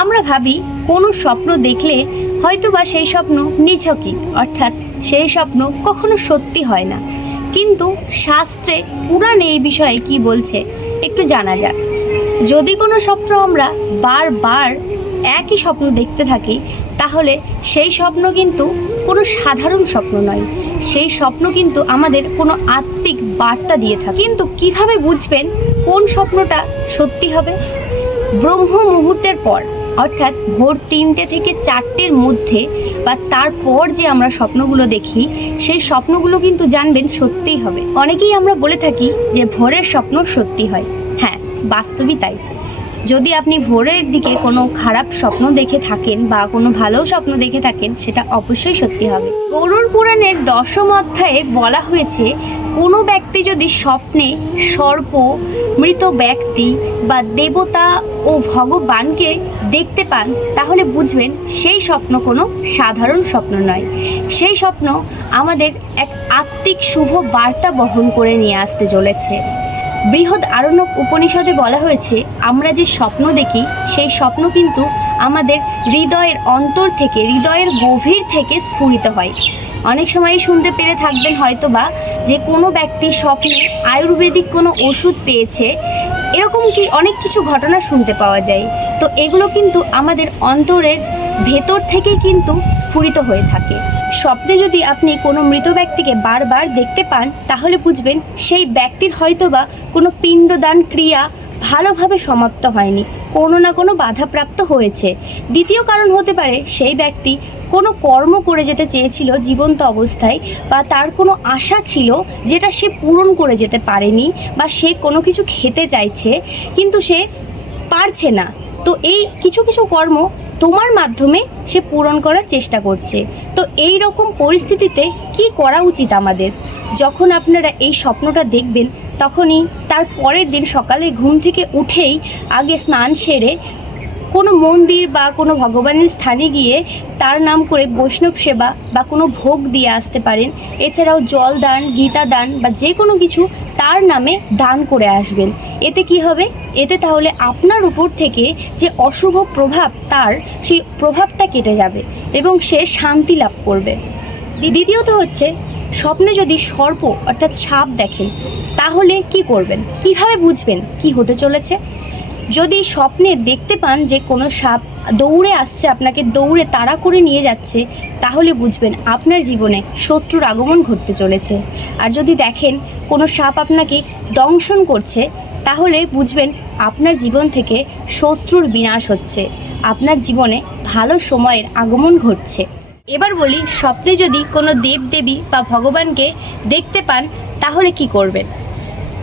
আমরা ভাবি কোনো স্বপ্ন দেখলে হয়তো বা সেই স্বপ্ন নিছকই, অর্থাৎ সেই স্বপ্ন কখনো সত্যি হয় না। কিন্তু শাস্ত্রে পুরাণে এই বিষয়ে কি বলছে একটু জানা যাক। যদি কোনো স্বপ্ন আমরা বারবার একই স্বপ্ন দেখতে থাকি, তাহলে সেই স্বপ্ন কিন্তু কোনো সাধারণ স্বপ্ন নয়। সেই স্বপ্ন কিন্তু আমাদের কোনো আত্মিক বার্তা দিয়ে থাকে। কিন্তু কীভাবে বুঝবেন কোন স্বপ্নটা সত্যি হবে? ব্রহ্ম মুহূর্তের পর অর্থাৎ ভোর তিনটে থেকে চারটের মধ্যে বা তারপর যে আমরা স্বপ্নগুলো দেখি, সেই স্বপ্নগুলো কিন্তু জানবেন সত্যিই হবে। অনেকেই আমরা বলে থাকি যে ভোরের স্বপ্ন সত্যি হয়। হ্যাঁ বাস্তবই তাই। যদি আপনি ভোরের দিকে কোনো খারাপ স্বপ্ন দেখে থাকেন বা কোনো ভালো স্বপ্ন দেখে থাকেন, সেটা অবশ্যই সত্যি হবে। গরুর পুরাণের দশম অধ্যায়ে বলা হয়েছে, কোনো ব্যক্তি যদি স্বপ্নে সর্প, মৃত ব্যক্তি বা দেবতা ও ভগবানকে দেখতে পান, তাহলে বুঝবেন সেই স্বপ্ন কোনো সাধারণ স্বপ্ন নয়। সেই স্বপ্ন আমাদের এক আত্মিক শুভ বার্তা বহন করে নিয়ে আসতে চলেছে। বৃহৎ আরণ্যক উপনিষদে বলা হয়েছে, আমরা যে স্বপ্ন দেখি, সেই স্বপ্ন কিন্তু আমাদের হৃদয়ের অন্তর থেকে, হৃদয়ের গভীর থেকে স্ফুরিত হয়। অনেক সময়ই শুনতে পেরে থাকবেন হয়তো বা যে কোনো ব্যক্তি স্বপ্নে আয়ুর্বেদিক কোনো ওষুধ পেয়েছে, এরকম কি অনেক কিছু ঘটনা শুনতে পাওয়া যায়। তো এগুলো কিন্তু আমাদের অন্তরের ভেতর থেকে কিন্তু স্ফুরিত হয়ে থাকে। স্বপ্নে যদি আপনি কোনো মৃত ব্যক্তিকে বারবার দেখতে পান, তাহলে বুঝবেন সেই ব্যক্তির হয়তোবা কোনো পিণ্ডদান ক্রিয়া ভালোভাবে সমাপ্ত হয়নি, কোনো না কোনো বাধাপ্রাপ্ত হয়েছে। দ্বিতীয় কারণ হতে পারে সেই ব্যক্তি কোনো কর্ম করে যেতে চেয়েছিল জীবন্ত অবস্থায় বা তার কোনো আশা ছিল যেটা সে পূরণ করে যেতে পারেনি বা সে কোনো কিছু খেতে চাইছে, কিন্তু সে পারছে না। তো এই কিছু কিছু কর্ম তোমার মাধ্যমে সে পূরণ করার চেষ্টা করছে। তো এই রকম পরিস্থিতিতে কি করা উচিত আমাদের? যখন আপনারা এই স্বপ্নটা দেখবেন, তখনই তার পরের দিন সকালে ঘুম থেকে উঠেই আগে স্নান সেরে কোনো মন্দির বা কোনো ভগবানের স্থানে গিয়ে তার নাম করে বৈষ্ণব সেবা বা কোনো ভোগ দিয়ে আসতে পারেন। এছাড়াও জল দান, গীতা দান বা যে কোনো কিছু তার নামে দান করে আসবেন। এতে কি হবে? এতে তাহলে আপনার উপর থেকে যে অশুভ প্রভাব তার, সেই প্রভাবটা কেটে যাবে এবং সে শান্তি লাভ করবে। দ্বিতীয়ত হচ্ছে, স্বপ্নে যদি সর্প অর্থাৎ সাপ দেখেন, তাহলে কি করবেন? কীভাবে বুঝবেন? কি হতে চলেছে? যদি স্বপ্নে দেখতে পান যে কোনো সাপ দৌড়ে আসছে, আপনাকে দৌড়ে তাড়া করে নিয়ে যাচ্ছে, তাহলে বুঝবেন আপনার জীবনে শত্রুর আগমন ঘটতে চলেছে। আর যদি দেখেন কোনো সাপ আপনাকে দংশন করছে, তাহলে বুঝবেন আপনার জীবন থেকে শত্রুর বিনাশ হচ্ছে। আপনার জীবনে ভালো সময়ের আগমন ঘটছে। এবার বলি, স্বপ্নে যদি কোনো দেবদেবী বা ভগবানকে দেখতে পান, তাহলে কি করবেন?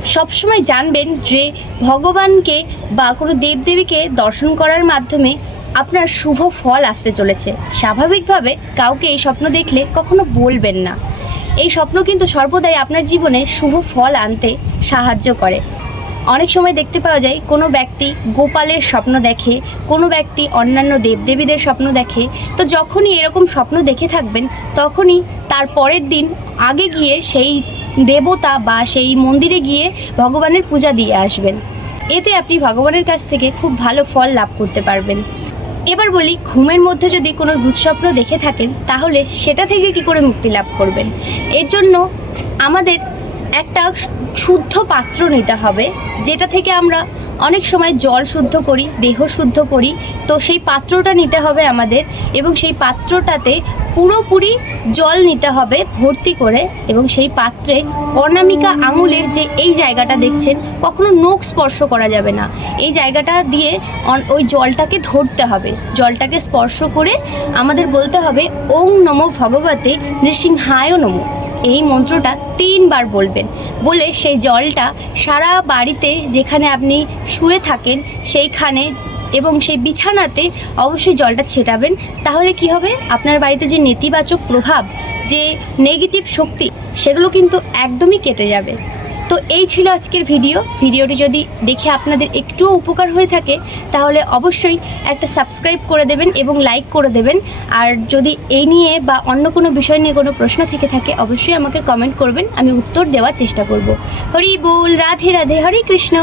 সবসময় জানবেন যে ভগবানকে বা কোনো দেবদেবীকে দর্শন করার মাধ্যমে আপনার শুভ ফল আসতে চলেছে। স্বাভাবিকভাবে কাউকে এই স্বপ্ন দেখলে কখনো বলবেন না। এই স্বপ্ন কিন্তু সর্বদাই আপনার জীবনে শুভ ফল আনতে সাহায্য করে। অনেক সময় দেখতে পাওয়া যায়, কোনো ব্যক্তি গোপালের স্বপ্ন দেখে, কোনো ব্যক্তি অন্যান্য দেবদেবীদের স্বপ্ন দেখে। তো যখনই এরকম স্বপ্ন দেখে থাকবেন, তখনই তার পরের দিন আগে গিয়ে সেই দেবতা বা সেই মন্দিরে গিয়ে ভগবানের পূজা দিয়ে আসবেন। এতে আপনি ভগবানের কাছ থেকে খুব ভালো ফল লাভ করতে পারবেন। এবার বলি, ঘুমের মধ্যে যদি কোনো দুঃস্বপ্ন দেখে থাকেন, তাহলে সেটা থেকে কি করে মুক্তি লাভ করবেন? এর জন্য আমাদের একটা শুদ্ধ পাত্র নিতে হবে, যেটা থেকে আমরা অনেক সময় জল শুদ্ধ করি, দেহ শুদ্ধ করি, তো সেই পাত্রটা নিতে হবে আমাদের এবং সেই পাত্রটাতে পুরোপুরি জল নিতে হবে ভর্তি করে এবং সেই পাত্রে অনামিকা আঙুলের যে এই জায়গাটা দেখছেন, কখনো নখ স্পর্শ করা যাবে না। এই জায়গাটা দিয়ে ওই জলটাকে ধরতে হবে। জলটাকে স্পর্শ করে আমাদের বলতে হবে, ওং নমো ভগবতে নৃসিংহায় নমো। এই মন্ত্রটা তিনবার বলবেন। বলে সেই জলটা সারা বাড়িতে যেখানে আপনি শুয়ে থাকেন সেইখানে এবং সেই বিছানাতে অবশ্যই জলটা ছেটাবেন। তাহলে কি হবে? আপনার বাড়িতে যে নেতিবাচক প্রভাব, যে নেগেটিভ শক্তি, সেগুলো কিন্তু একদমই কেটে যাবে। তো এই ছিল আজকের ভিডিও। ভিডিওটি যদি দেখে আপনাদের একটুও উপকার হয়ে থাকে, তাহলে অবশ্যই একটা সাবস্ক্রাইব করে দেবেন এবং লাইক করে দেবেন। আর যদি এই নিয়ে বা অন্য কোনো বিষয় নিয়ে কোনো প্রশ্ন থেকে থাকে, অবশ্যই আমাকে কমেন্ট করবেন, আমি উত্তর দেওয়ার চেষ্টা করব। হরি বল, রাধে রাধে, হরে কৃষ্ণ।